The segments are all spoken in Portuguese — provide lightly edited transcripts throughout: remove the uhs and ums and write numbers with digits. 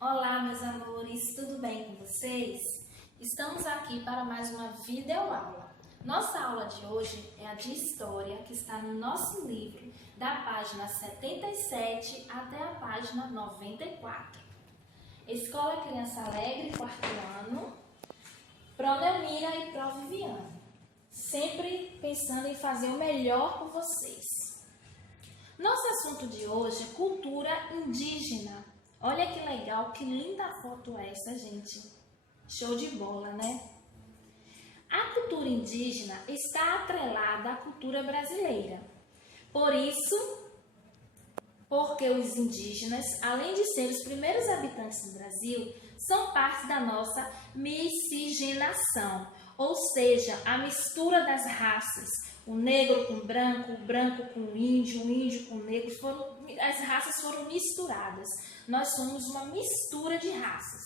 Olá, meus amores, tudo bem com vocês? Estamos aqui para mais uma videoaula. Nossa aula de hoje é a de História, que está no nosso livro, da página 77 até a página 94. Escola Criança Alegre, quarto ano, Prodelmira e Proviviane. Sempre pensando em fazer o melhor por vocês. Nosso assunto de hoje é cultura indígena. Olha que legal, que linda foto é essa, gente. Show de bola, né? A cultura indígena está atrelada à cultura brasileira. Porque os indígenas, além de ser os primeiros habitantes do Brasil, são parte da nossa miscigenação, ou seja, a mistura das raças. O negro com o branco com o índio com o negro, as raças foram misturadas. Nós somos uma mistura de raças.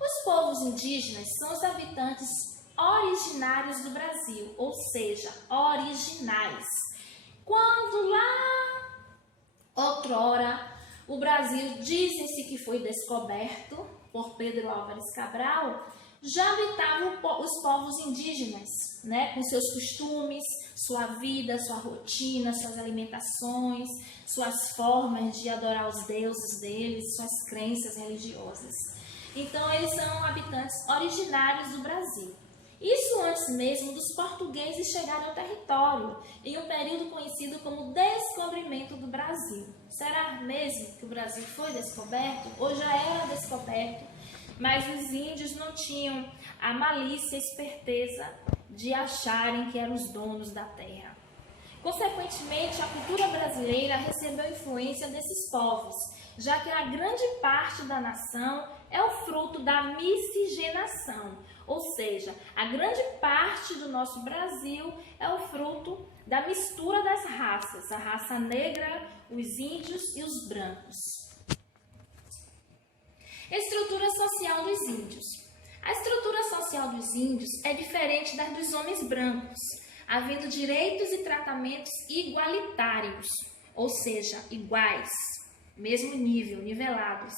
Os povos indígenas são os habitantes originários do Brasil, ou seja, originais. Quando lá, outrora, o Brasil dizem-se que foi descoberto por Pedro Álvares Cabral, já habitavam os povos indígenas, né? Com seus costumes, sua vida, sua rotina, suas alimentações, suas formas de adorar os deuses deles, suas crenças religiosas. Então, eles são habitantes originários do Brasil. Isso antes mesmo dos portugueses chegarem ao território, em um período conhecido como descobrimento do Brasil. Será mesmo que o Brasil foi descoberto ou já era descoberto? Mas os índios não tinham a malícia e esperteza de acharem que eram os donos da terra. Consequentemente, a cultura brasileira recebeu influência desses povos, já que a grande parte da nação é o fruto da miscigenação, ou seja, a grande parte do nosso Brasil é o fruto da mistura das raças, a raça negra, os índios e os brancos. Estrutura social dos índios. A estrutura social dos índios é diferente das dos homens brancos, havendo direitos e tratamentos igualitários, ou seja, iguais, mesmo nível, nivelados.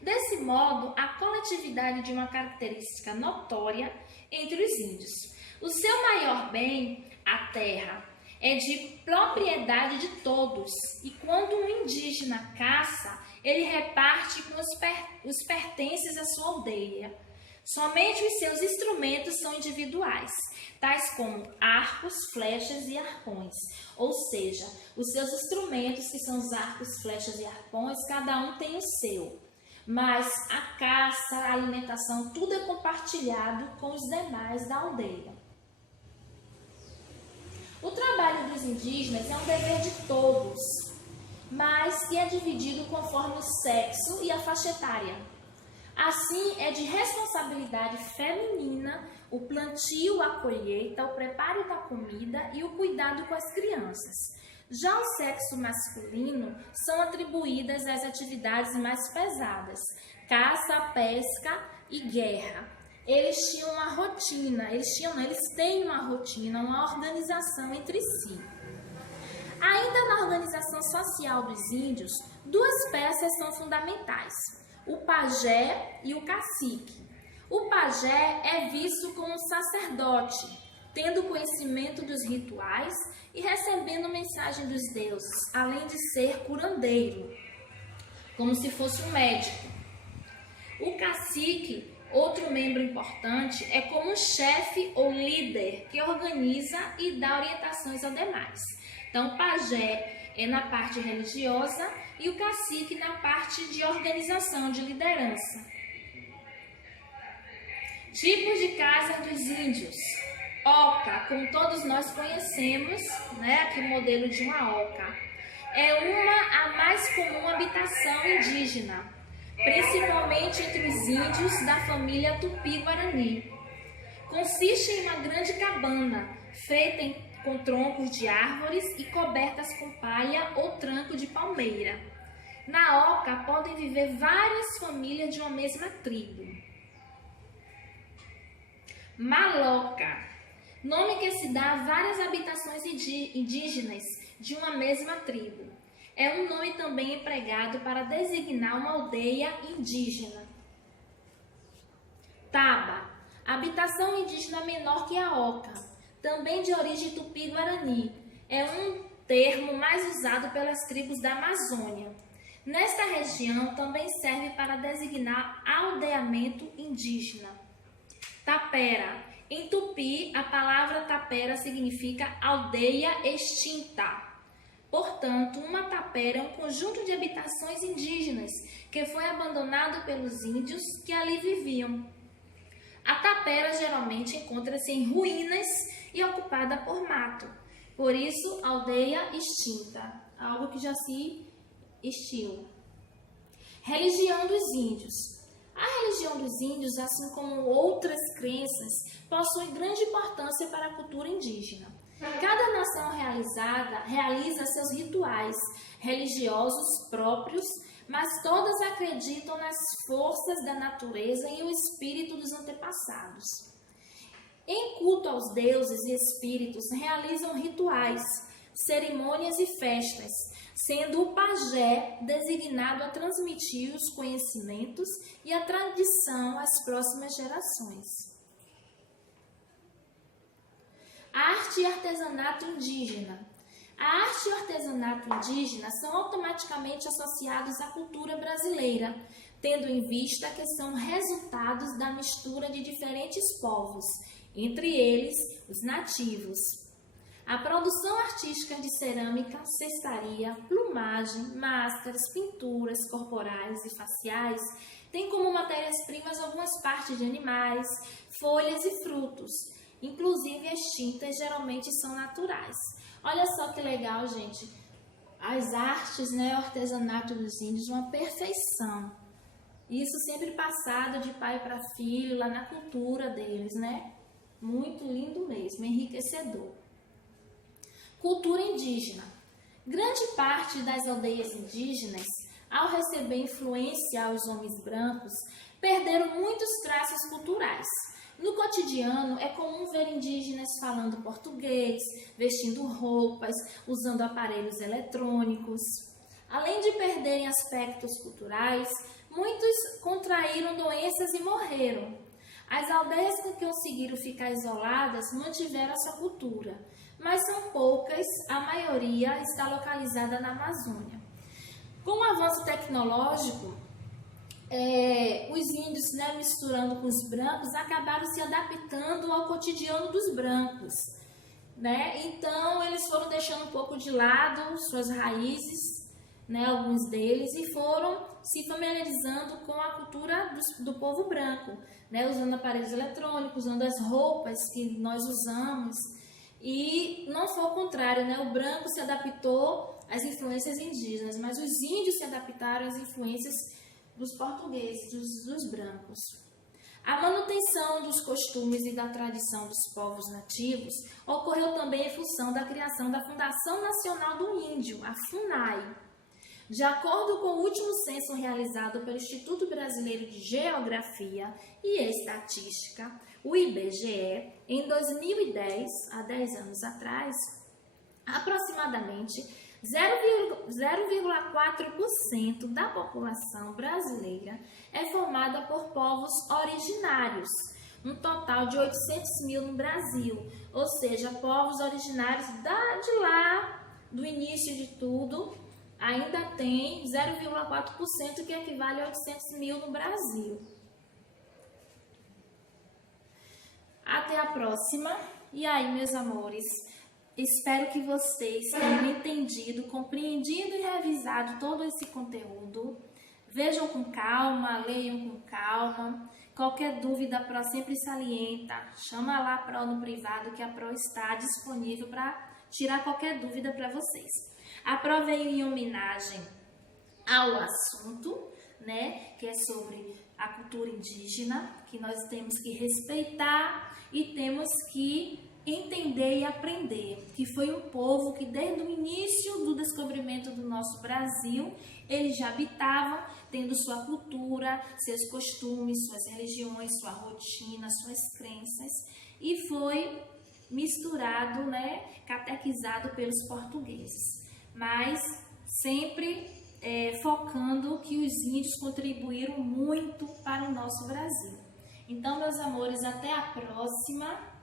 Desse modo, a coletividade de uma característica notória entre os índios. O seu maior bem, a terra, é de propriedade de todos, e quando um indígena caça, ele reparte com os pertences à sua aldeia. Somente os seus instrumentos são individuais, tais como arcos, flechas e arpões. Ou seja, os seus instrumentos, que são os arcos, flechas e arpões, cada um tem o seu. Mas a caça, a alimentação, tudo é compartilhado com os demais da aldeia. O trabalho dos indígenas é um dever de todos, mas que é dividido conforme o sexo e a faixa etária. Assim, é de responsabilidade feminina o plantio, a colheita, o preparo da comida e o cuidado com as crianças. Já ao sexo masculino, são atribuídas as atividades mais pesadas, caça, pesca e guerra. Eles tinham uma rotina, eles têm uma rotina, uma organização entre si. Ainda na organização social dos índios, duas peças são fundamentais, o pajé e o cacique. O pajé é visto como um sacerdote, tendo conhecimento dos rituais e recebendo mensagem dos deuses, além de ser curandeiro, como se fosse um médico. O cacique, outro membro importante, é como um chefe ou líder que organiza e dá orientações aos demais. Então, o pajé é na parte religiosa e o cacique na parte de organização, de liderança. Tipos de casa dos índios. Oca, como todos nós conhecemos, né? Aqui o modelo de uma oca. É a mais comum habitação indígena, principalmente entre os índios da família Tupi-Guarani. Consiste em uma grande cabana, feita com troncos de árvores e cobertas com palha ou tranco de palmeira. Na Oca podem viver várias famílias de uma mesma tribo. Maloca, nome que se dá a várias habitações indígenas de uma mesma tribo. É um nome também empregado para designar uma aldeia indígena. Taba, habitação indígena menor que a Oca, também de origem tupi-guarani. É um termo mais usado pelas tribos da Amazônia. Nesta região também serve para designar aldeamento indígena. Tapera. Em tupi, a palavra tapera significa aldeia extinta. Portanto, uma tapera é um conjunto de habitações indígenas que foi abandonado pelos índios que ali viviam. A tapera geralmente encontra-se em ruínas e ocupada por mato. Por isso, aldeia extinta, algo que já se extinguiu. Religião dos índios. A religião dos índios, assim como outras crenças, possui grande importância para a cultura indígena. Cada nação realiza seus rituais religiosos próprios, mas todas acreditam nas forças da natureza e o espírito dos antepassados. Em culto aos deuses e espíritos, realizam rituais, cerimônias e festas, sendo o pajé designado a transmitir os conhecimentos e a tradição às próximas gerações. Arte e artesanato indígena. A arte e o artesanato indígena são automaticamente associados à cultura brasileira, tendo em vista que são resultados da mistura de diferentes povos, entre eles os nativos. A produção artística de cerâmica, cestaria, plumagem, máscaras, pinturas corporais e faciais tem como matérias-primas algumas partes de animais, folhas e frutos, inclusive as tintas geralmente são naturais. Olha só que legal, gente. As artes, o artesanato dos índios, uma perfeição. Isso sempre passado de pai para filho, lá na cultura deles, Muito lindo mesmo, enriquecedor. Cultura indígena. Grande parte das aldeias indígenas, ao receber influência aos homens brancos, perderam muitos traços culturais. No cotidiano, é comum ver indígenas falando português, vestindo roupas, usando aparelhos eletrônicos. Além de perderem aspectos culturais, muitos contraíram doenças e morreram. As aldeias que conseguiram ficar isoladas mantiveram a sua cultura, mas são poucas, a maioria está localizada na Amazônia. Com o avanço tecnológico, os índios, misturando com os brancos, acabaram se adaptando ao cotidiano dos brancos, Então, eles foram deixando um pouco de lado suas raízes, alguns deles, e foram se familiarizando com a cultura do povo branco, usando aparelhos eletrônicos, usando as roupas que nós usamos. E não foi o contrário, O branco se adaptou às influências indígenas, mas os índios se adaptaram às influências dos portugueses, dos brancos. A manutenção dos costumes e da tradição dos povos nativos ocorreu também em função da criação da Fundação Nacional do Índio, a FUNAI. De acordo com o último censo realizado pelo Instituto Brasileiro de Geografia e Estatística, o IBGE, em 2010, há 10 anos atrás, aproximadamente 0,4% da população brasileira é formada por povos originários, um total de 800 mil no Brasil, ou seja, povos originários de lá, do início de tudo, ainda tem 0,4% que equivale a 800 mil no Brasil. Até a próxima. E aí, meus amores, espero que vocês tenham entendido, compreendido e revisado todo esse conteúdo. Vejam com calma, leiam com calma. Qualquer dúvida, a Pro sempre salienta. Chama lá a Pro no privado, que a Pro está disponível para tirar qualquer dúvida para vocês. A Pro veio em homenagem ao assunto, que é sobre a cultura indígena, que nós temos que respeitar e temos que entender e aprender, que foi um povo que desde o início do descobrimento do nosso Brasil, eles já habitavam, tendo sua cultura, seus costumes, suas religiões, sua rotina, suas crenças, e foi misturado, catequizado pelos portugueses, mas sempre focando que os índios contribuíram muito para o nosso Brasil. Então, meus amores, até a próxima!